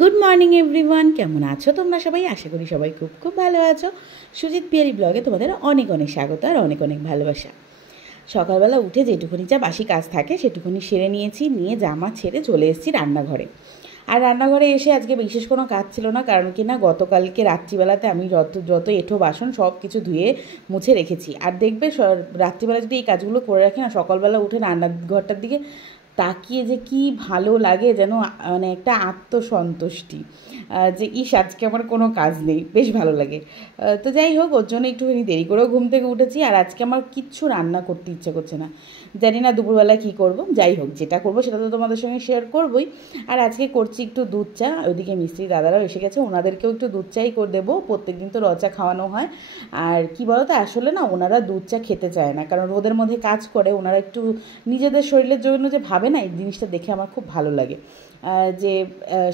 Good morning everyone, কেমন আছো তোমরা সবাই? আশা করি সবাই খুব খুব ভালো আছো। সুজিত পিয়ারি ব্লগে তোমাদের অনেক অনেক স্বাগত আর অনেক অনেক ভালোবাসা। সকালবেলা উঠে যেটুকুনি যা বাসি কাজ থাকে সেটুকুনি সেরে নিয়েছি, নিয়ে জামা ছেড়ে চলে এসেছি রান্নাঘরে। আর রান্নাঘরে এসে আজকে বিশেষ কোনো কাজ ছিল না, কারণ কি না গতকালকে রাত্রিবেলাতে আমি যত এঁঠো বাসন সব কিছু ধুয়ে মুছে রেখেছি। আর দেখবে রাত্রিবেলা যদি এই কাজগুলো করে রাখি না, সকালবেলা উঠে রান্নাঘরটার দিকে তাকিয়ে যে কি ভালো লাগে, যেন মানে একটা আত্মসন্তুষ্টি, যে ইস আজকে আমার কোনো কাজ নেই, বেশ ভালো লাগে। তো যাই হোক, ওর জন্য একটুখানি দেরি করেও ঘুম থেকে উঠেছি। আর আজকে আমার কিচ্ছু রান্না করতে ইচ্ছে করছে না, জানি না দুপুরবেলা কী করব। যাই হোক, যেটা করবো সেটা তো তোমাদের সঙ্গে শেয়ার করবোই। আর আজকে করছি একটু দুধ চা। ওইদিকে মিস্ত্রি দাদারাও এসে গেছে, ওনাদেরকেও একটু দুধ চাই করে দেবো। প্রত্যেকদিন তো রচা খাওয়ানো হয়। আর কি বলো তো, আসলে না ওনারা দুধ চা খেতে চায় না, কারণ রোদের মধ্যে কাজ করে। ওনারা একটু নিজেদের শরীরের জন্য যে ভাবে না, এই জিনিসটা দেখে আমার খুব ভালো লাগে, যে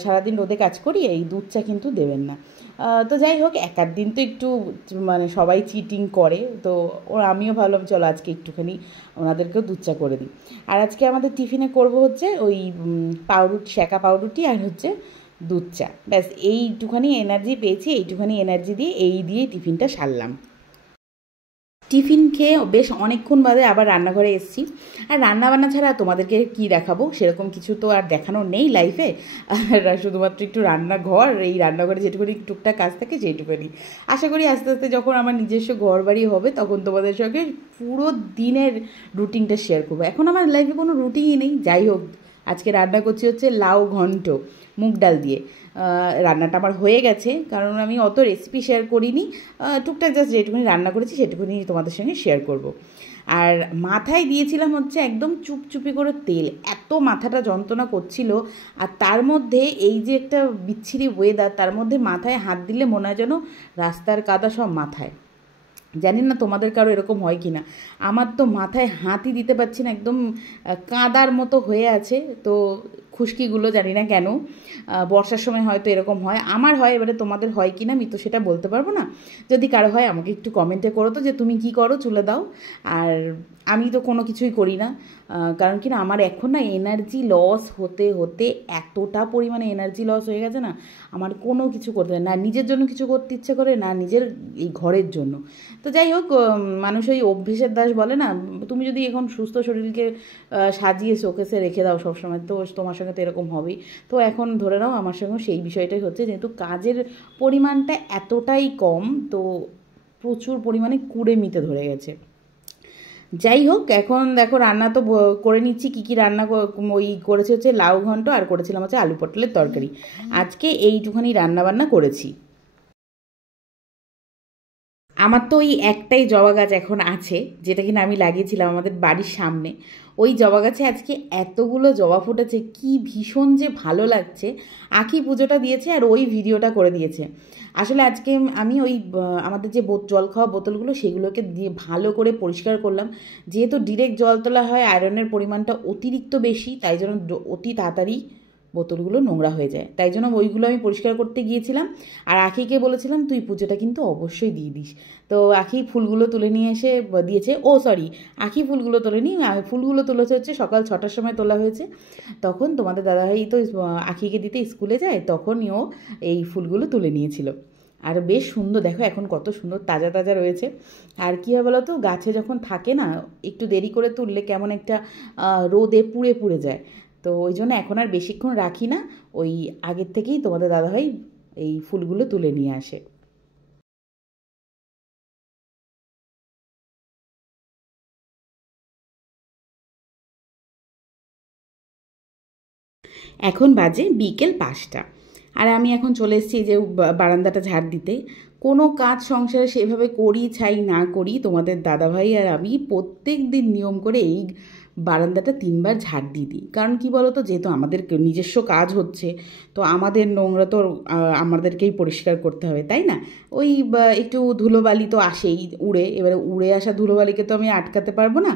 সারাদিন রোদে কাজ করি, এই দুধ চা কিন্তু দেবেন না। তো যাই হোক, এক আধ দিন তো একটু মানে সবাই চিটিং করে, তো আমিও ভাবলাম চলো আজকে একটুখানি ওনাদেরকেও দুধ চা করে দিই। আর আজকে আমাদের টিফিনে করব হচ্ছে ওই পাউরুটি, সেঁকা পাউরুটি আর হচ্ছে দুধ চা। ব্যাস এইটুখানি এনার্জি পেয়েছি, এইটুখানি এনার্জি দিয়ে দিয়েই টিফিনটা সারলাম। টিফিন খেয়ে বেশ অনেকক্ষণ বাদে আবার রান্নাঘরে এসেছি। আর রান্নাবান্না ছাড়া তোমাদেরকে কি দেখাবো, সেরকম কিছু তো আর দেখানোর নেই লাইফে। আর শুধুমাত্র একটু রান্নাঘর, এই রান্নাঘরে যেটুকুনি টুকটাক কাজ থাকে সেইটুকুনি। আশা করি আস্তে আস্তে যখন আমার নিজস্ব ঘর বাড়ি হবে, তখন তোমাদের সঙ্গে পুরো দিনের রুটিনটা শেয়ার করবো। এখন আমার লাইফে কোনো রুটিনই নেই। যাই হোক, আজকে রান্না করছি হচ্ছে লাউ ঘন্ট মুগ ডাল দিয়ে। রান্নাটা আমার হয়ে গেছে, কারণ আমি অত রেসিপি শেয়ার করিনি। টুকটাক জাস্ট যেটুকুনি রান্না করেছি সেটুকুনি তোমাদের সঙ্গে শেয়ার করব। আর মাথায় দিয়েছিলাম হচ্ছে একদম চুপচুপি করে তেল, এত মাথাটা যন্ত্রণা করছিল। আর তার মধ্যে এই যে একটা বিচ্ছিরি ওয়েদার, তার মধ্যে মাথায় হাত দিলে মনে হয় যেন রাস্তার কাদা সব মাথায়। জানি না তোমাদের কারো এরকম হয় কি না, আমার তো মাথায় হাতই দিতে পারছি না, একদম কাদার মতো হয়ে আছে। তো খুশকিগুলো জানি না কেন, বর্ষার সময় হয়তো এরকম হয়, আমার হয়। এবারে তোমাদের হয় কি না আমি তো সেটা বলতে পারবো না। যদি কারো হয় আমাকে একটু কমেন্টে করো তো, যে তুমি কি করো চুলে দাও। আর আমি তো কোনো কিছুই করি না, কারণ কি না আমার এখন না এনার্জি লস হতে হতে এতটা পরিমাণে এনার্জি লস হয়ে গেছে না, আমার কোনো কিছু করতে না, নিজের জন্য কিছু করতে ইচ্ছে করে না, নিজের এই ঘরের জন্য। তো যাই হোক, মানুষ ওই অভ্যেসের দাস বলে না, তুমি যদি এখন সুস্থ শরীরকে সাজিয়ে শোকেসে রেখে দাও সবসময়, তো তোমার সঙ্গে তো এরকম হবেই। তো এখন ধরে নাও আমার সঙ্গে সেই বিষয়টাই হচ্ছে, যেহেতু কাজের পরিমাণটা এতটাই কম, তো প্রচুর পরিমাণে কুড়েমিতে ধরে গেছে। যাই হোক, এখন দেখো রান্না তো করে নিচ্ছি। কী কী রান্না ওই করেছি হচ্ছে লাউ ঘন্ট, আর করেছিলাম হচ্ছে আলু পটলের তরকারি। আজকে এইটুখানি রান্নাবান্না করেছি। আমার তো ওই একটাই জবা গাছ এখন আছে, যেটা কিনা আমি লাগিয়েছিলাম আমাদের বাড়ির সামনে। ওই জবা গাছে আজকে এতগুলো জবা ফুটেছে, কি ভীষণ যে ভালো লাগছে। আখি পুজোটা দিয়েছে আর ওই ভিডিওটা করে দিয়েছে। আসলে আজকে আমি ওই আমাদের যে জল খাওয়া বোতলগুলো, সেগুলোকে দিয়ে ভালো করে পরিষ্কার করলাম। যেহেতু ডিরেক্ট জল তোলা হয়, আয়রনের পরিমাণটা অতিরিক্ত বেশি, তাই জন্য অতি তাড়াতাড়ি বোতলগুলো নোংরা হয়ে যায়, তাই জন্য ওইগুলো আমি পরিষ্কার করতে গিয়েছিলাম। আর আখিকে বলেছিলাম তুই পুজোটা কিন্তু অবশ্যই দিয়ে দিস। তো আখি ফুলগুলো তুলে নিয়ে এসে দিয়েছে। ও সরি, আখি ফুলগুলো তোলেনি, ফুলগুলো তুলেছে হচ্ছে সকাল 6টার সময় তোলা হয়েছে। তখন তোমাদের দাদাভাই তো আখিকে দিতে স্কুলে যায়, তখনই ও এই ফুলগুলো তুলে নিয়েছিল। আর বেশ সুন্দর, দেখো এখন কত সুন্দর তাজা তাজা রয়েছে। আর কী হয় বলো তো, গাছে যখন থাকে না, একটু দেরি করে তুললে কেমন একটা রোদে পুড়ে পুড়ে যায়। তো ওই জন্য এখন আর বেশিক্ষণ রাখি না, ওই আগের থেকেই তোমাদের দাদাভাই এই ফুলগুলো তুলে নিয়ে আসে। এখন বাজে বিকেল 5টা। আর আমি এখন চলে এসেছি যে বারান্দাটা ঝাড় দিতে। কোনো কাজ সংসারে সেভাবে করি ছাই না করি, তোমাদের দাদাভাই আর আমি প্রত্যেক দিন নিয়ম করে এই বারান্দাটা 3বার ঝাড় দিয়ে দিই। কারণ কি বলো তো, যেহেতু আমাদের নিজস্ব কাজ হচ্ছে, তো আমাদের নোংরা তো আমাদেরকেই পরিষ্কার করতে হবে, তাই না? ওই একটু ধুলোবালি তো আসেই উড়ে, এবারে উড়ে আসা ধুলোবালিকে তো আমি আটকাতে পারবো না।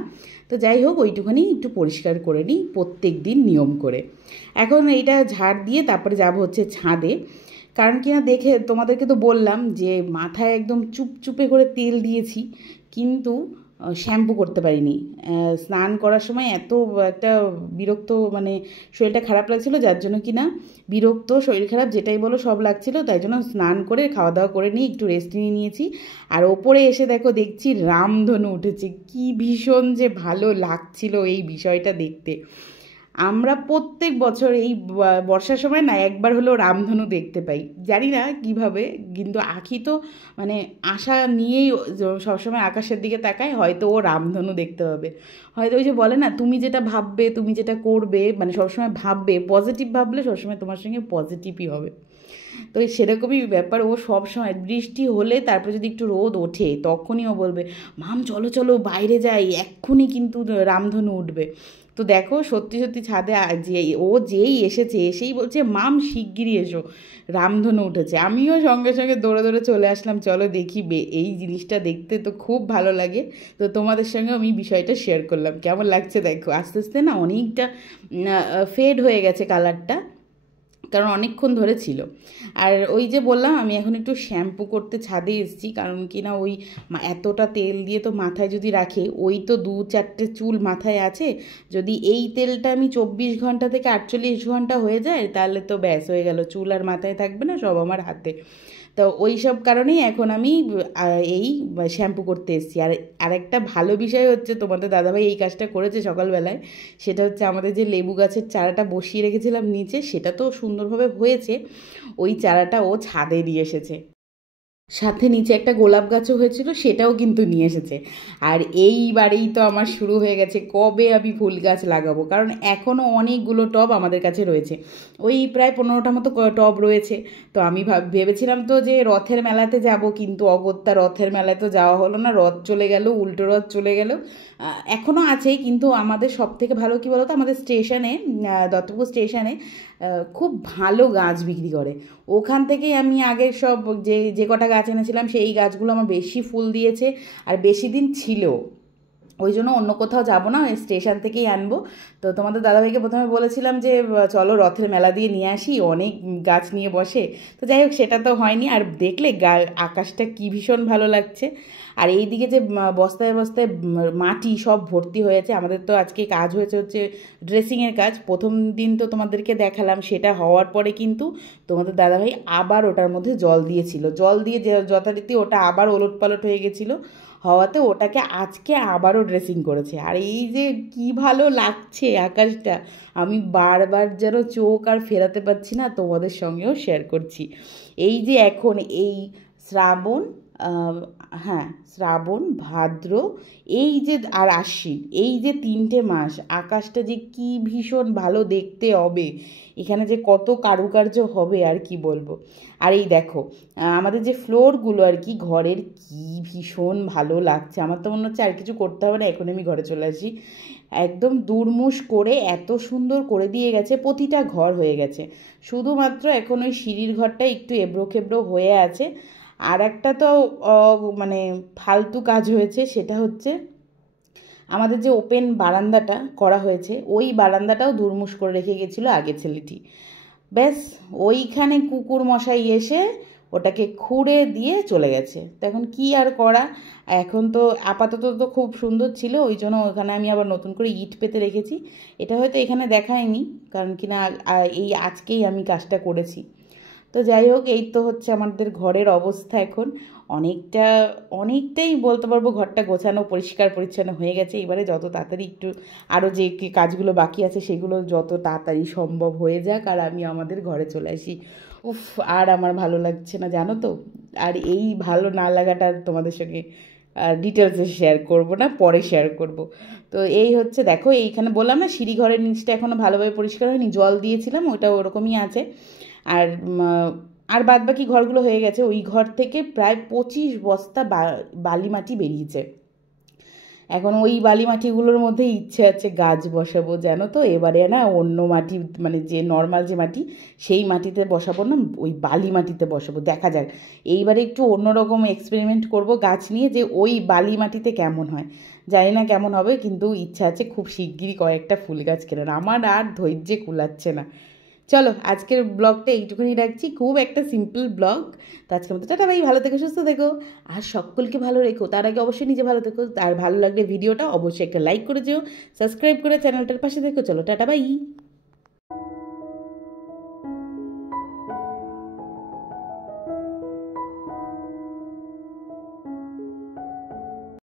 তো যাই হোক, ওইটুখানি একটু পরিষ্কার করে নিই প্রত্যেক দিন নিয়ম করে। এখন এইটা ঝাড় দিয়ে তারপরে যাব হচ্ছে ছাদে। কারণ কি না, দেখে তোমাদেরকে তো বললাম যে মাথায় একদম চুপচুপে করে তেল দিয়েছি, কিন্তু শ্যাম্পু করতে পারিনি। স্নান করার সময় এত একটা বিরক্ত, মানে শরীরটা খারাপ লাগছিলো, যার জন্য কি না বিরক্ত, শরীর খারাপ যেটাই বলো সব লাগছিলো, তাই জন্য স্নান করে খাওয়া দাওয়া করে নিয়ে একটু রেস্ট নিয়ে নিয়েছি। আর ওপরে এসে দেখছি রামধনু উঠেছে, কি ভীষণ যে ভালো লাগছিলো এই বিষয়টা দেখতে। আমরা প্রত্যেক বছর এই বর্ষার সময় না একবার হলেও রামধনু দেখতে পাই, জানি না কিভাবে, কিন্তু আঁখি তো মানে আশা নিয়েই সবসময় আকাশের দিকে তাকায়, হয়তো ও রামধনু দেখতে পাবে। হয়তো ওই যে বলে না, তুমি যেটা ভাববে, তুমি যেটা করবে, মানে সবসময় ভাববে, পজিটিভ ভাবলে সবসময় তোমার সঙ্গে পজিটিভই হবে। তো সেরকমই ব্যাপার, ও সব সময় বৃষ্টি হলে তারপরে যদি একটু রোদ ওঠে তখনই ও বলবে, মাম চলো চলো বাইরে যাই, এক্ষুনি কিন্তু রামধনু উঠবে। তো দেখো সত্যি সত্যি ছাদে যে ও যেই এসেছে, এসেই বলছে মাম শিগগিরই এসো, রামধনু উঠেছে। আমিও সঙ্গে সঙ্গে দৌড়ে দৌড়ে চলে আসলাম, চলো দেখি, এই জিনিসটা দেখতে তো খুব ভালো লাগে। তো তোমাদের সঙ্গে আমি বিষয়টা শেয়ার করলাম। কেমন লাগছে দেখো, আস্তে আস্তে না অনেকটা ফেড হয়ে গেছে কালারটা, কারণ অনেকক্ষণ ধরে ছিল। আর ওই যে বললাম আমি এখন একটু শ্যাম্পু করতে ছাদে এসেছি, কারণ কি না ওই এতটা তেল দিয়ে তো মাথায় যদি রাখে, ওই তো 2-4টে চুল মাথায় আছে, যদি এই তেলটা আমি 24 ঘন্টা থেকে 48 ঘন্টা হয়ে যায়, তাহলে তো ব্যাস হয়ে গেল, চুল আর মাথায় থাকবে না, সব আমার হাতে। তো ওই সব কারণেই এখন আমি এই শ্যাম্পু করতে এসেছি। আর আরেকটা ভালো বিষয় হচ্ছে, তোমাদের দাদাভাই এই কাজটা করেছে সকালবেলায়, সেটা হচ্ছে আমাদের যে লেবু গাছের চারাটা বসিয়ে রেখেছিলাম নিচে, সেটা তো সুন্দরভাবে হয়েছে, ওই চারাটা ও ছাদে নিয়ে এসেছে। সাথে নিচে একটা গোলাপ গাছও হয়েছিল, সেটাও কিন্তু নিয়ে এসেছে। আর এইবারেই তো আমার শুরু হয়ে গেছে কবে আমি ফুল গাছ লাগাবো, কারণ এখনও অনেকগুলো টব আমাদের কাছে রয়েছে, ওই প্রায় 15টা মতো টব রয়েছে। তো আমি ভেবেছিলাম তো যে রথের মেলাতে যাব, কিন্তু অগত্যা রথের মেলায় তো যাওয়া হলো না, রথ চলে গেল, উল্টো রথ চলে গেল। এখনও আছেই, কিন্তু আমাদের সব থেকে ভালো কী বলো তো, আমাদের স্টেশনে, দত্তপুর স্টেশনে খুব ভালো গাছ বিক্রি করে, ওখান থেকেই আমি আগে সব যে কটা গাছ এনেছিলাম সেই গাছগুলো আমার বেশি ফুল দিয়েছে আর বেশি দিন ছিল, ওই জন্য অন্য কোথাও যাবো না, স্টেশন থেকেই আনবো। তো তোমাদের দাদাভাইকে প্রথমে বলেছিলাম যে চলো রথের মেলা দিয়ে নিয়ে আসি, অনেক গাছ নিয়ে বসে। তো যাই হোক, সেটা তো হয়নি। আর দেখলে আকাশটা কী ভীষণ ভালো লাগছে। আর এই দিকে যে বস্তায় বস্তায় মাটি সব ভর্তি হয়েছে, আমাদের তো আজকে কাজ হচ্ছে ড্রেসিংয়ের কাজ। প্রথম দিন তো তোমাদেরকে দেখালাম, সেটা হওয়ার পরে কিন্তু তোমাদের দাদাভাই আবার ওটার মধ্যে জল দিয়েছিল, জল দিয়ে যথারীতি ওটা আবার ওলটপালট হয়ে গেছিলো, হওয়াতে ওটাকে আজকে আবারও ড্রেসিং করেছে। আর এই যে কি ভালো লাগছে আকাশটা, আমি বারবার যেন চোখ আর ফেরাতে পারছি না, তোমাদের সঙ্গেও শেয়ার করছি। এই যে এখন এই শ্রাবণ, হ্যাঁ শ্রাবণ ভাদ্র, এই যে আর আশ্বিন, এই যে 3টে মাস আকাশটা যে কি ভীষণ ভালো দেখতে হবে, এখানে যে কত কারুকার্য হবে আর কি বলবো। আর এই দেখো আমাদের যে ফ্লোরগুলো আর কি ঘরের, কি ভীষণ ভালো লাগছে। আমার তো মনে হচ্ছে আর কিছু করতে হবে না, এখন আমি ঘরে চলে আসি। একদম দুরমুশ করে এত সুন্দর করে দিয়ে গেছে, প্রতিটা ঘর হয়ে গেছে, শুধুমাত্র এখন ওই সিঁড়ির ঘরটা একটু এবড়ো খেবড়ো হয়ে আছে। আর একটা তো মানে ফালতু কাজ হয়েছে, সেটা হচ্ছে আমাদের যে ওপেন বারান্দাটা করা হয়েছে, ওই বারান্দাটাও দুরমুশ করে রেখে গেছিলো আগের ছেলেটি। ব্যাস ওইখানে কুকুর মশাই এসে ওটাকে খুঁড়ে দিয়ে চলে গেছে। তো এখন কী আর করা, এখন তো আপাতত তো খুব সুন্দর ছিল, ওই জন্য ওখানে আমি আবার নতুন করে ইট পেতে রেখেছি। এটা হয়তো এখানে দেখায়নি, কারণ কিনা এই আজকেই আমি কাজটা করেছি। তো যাই হোক, এই তো হচ্ছে আমাদের ঘরের অবস্থা এখন, অনেকটাই বলতে পারবো ঘরটা গোছানো পরিষ্কার পরিচ্ছন্ন হয়ে গেছে। এবারে যত তাড়াতাড়ি একটু আরও যে কাজগুলো বাকি আছে সেগুলো যত তাড়াতাড়ি সম্ভব হয়ে যাক আর আমি আমাদের ঘরে চলে আসি। উফ, আর আমার ভালো লাগছে না জানো তো। আর এই ভালো না লাগাটা তোমাদের সঙ্গে ডিটেলসে শেয়ার করব না, পরে শেয়ার করব। তো এই হচ্ছে দেখো, এইখানে বললাম না সিঁড়ি ঘরের নিচটা এখনও ভালোভাবে পরিষ্কার হয়নি, জল দিয়েছিলাম, ওটা ওরকমই আছে। আর বাদ বাকি ঘরগুলো হয়ে গেছে। ওই ঘর থেকে প্রায় 25 বস্তা বালি মাটি বেরিয়েছে। এখন ওই বালি মাটিগুলোর মধ্যে ইচ্ছে আছে গাছ বসাবো, জানো তো। এবারে না অন্য মাটি, মানে যে নর্মাল যে মাটি সেই মাটিতে বসাবো না, ওই বালি মাটিতে বসাবো। দেখা যাক, এইবারে একটু অন্যরকম এক্সপেরিমেন্ট করব গাছ নিয়ে, যে ওই বালি মাটিতে কেমন হয়। জানি না কেমন হবে, কিন্তু ইচ্ছা আছে খুব শিগগিরই কয়েকটা ফুল গাছ কেনার। আমার আর ধৈর্যে কুলাচ্ছে না, চলো আজকের ব্লগটা এইটুকুনি রাখছি, খুব একটা সিম্পল ব্লগ। তো আজকের মতো টাটা ভাই, ভালো থেকো, সুস্থ থেকো, আর সকলকে ভালো রেখো। তার আগে অবশ্যই নিজে ভালো থেকো। আর ভালো লাগলে ভিডিওটা অবশ্যই একটা লাইক করে যেও, সাবস্ক্রাইব করে চ্যানেলটার পাশে থেকো। চলো টাটা ভাই।